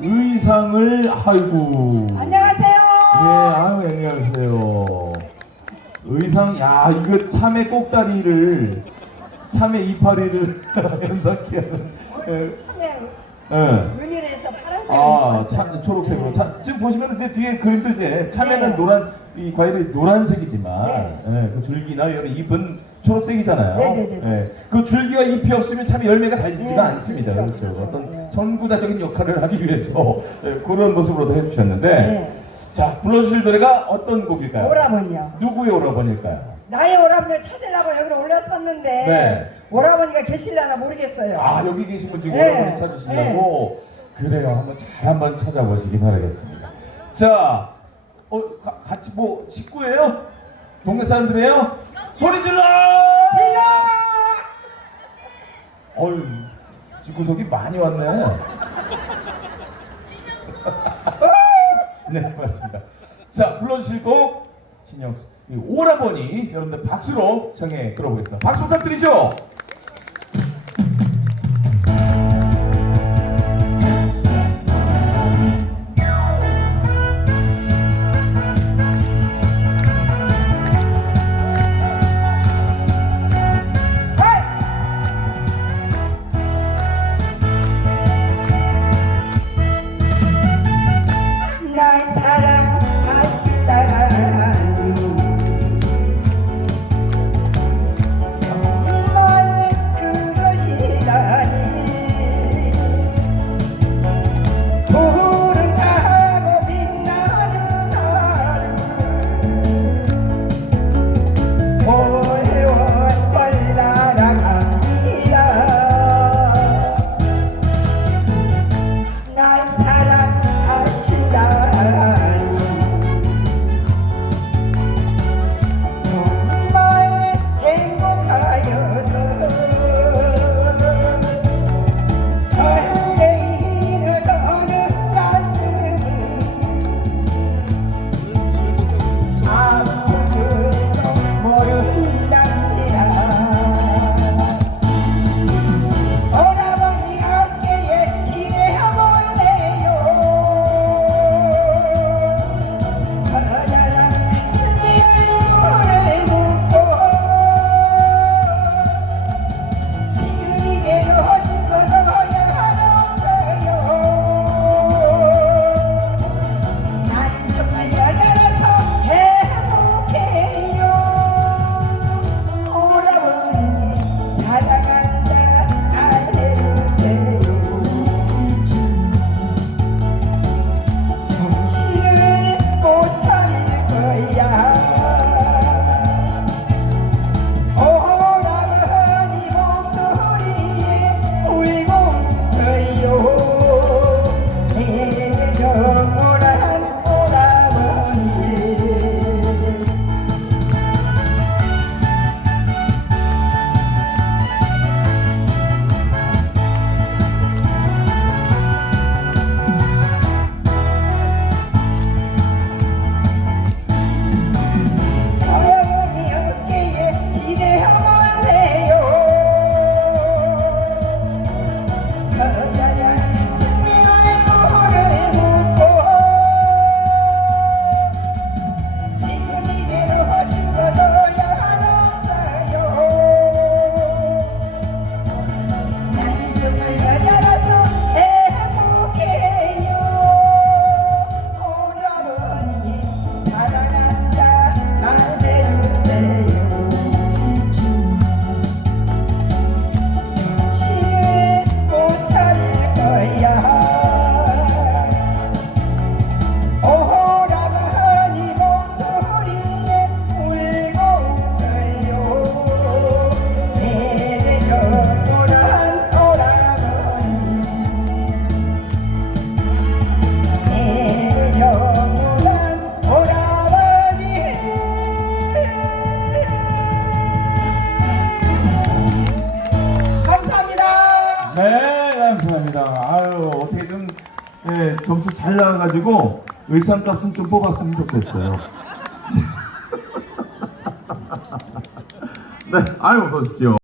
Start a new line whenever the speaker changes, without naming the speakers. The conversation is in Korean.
의상을 아이고.
안녕하세요.
네, 아유 안녕하세요. 의상 야 이거 참외 꼭다리를 참외 이파리를 연상케 하는. 예. 예.
은일에서 파란색
아,
입었어요.
차, 초록색으로. 차, 지금 보시면 이제 뒤에 그림도 이제 참외는
네.
노란 이 과일이 노란색이지만
네.
예, 그 줄기나 이런 잎은 초록색이잖아요.
네, 네, 네, 네.
예, 그 줄기와 잎이 없으면 참외 열매가 달리지가
네,
않습니다.
그렇죠,
그렇죠.
그렇죠.
어떤
네.
선구자적인 역할을 하기 위해서 예, 그런 모습으로도 해주셨는데
네.
자 불러주실 노래가 어떤 곡일까요?
오라버니요.
누구의 오라버니일까요?
나의 오라버니를 찾으려고 여기로 올렸었는데
네.
오라버니가 계실려나 모르겠어요.
아 여기 계신 분 중에
네.
오라버니 찾으시려고 그래요 한번 잘 한번 찾아보시기 바라겠습니다 자 어, 가- 같이 뭐 식구예요? 동네 사람들이에요? 소리 질러!
질러!
어휴 집구석이 많이 왔네. 네 맞습니다. 자 불러주실 곡 진영수. 이 오라버니 여러분들 박수로 청해 들어보겠습니다. 박수 부탁드리죠 점수 잘 나와가지고 의상값은 좀 뽑았으면 좋겠어요. 네, 아유, 어서 오십시오.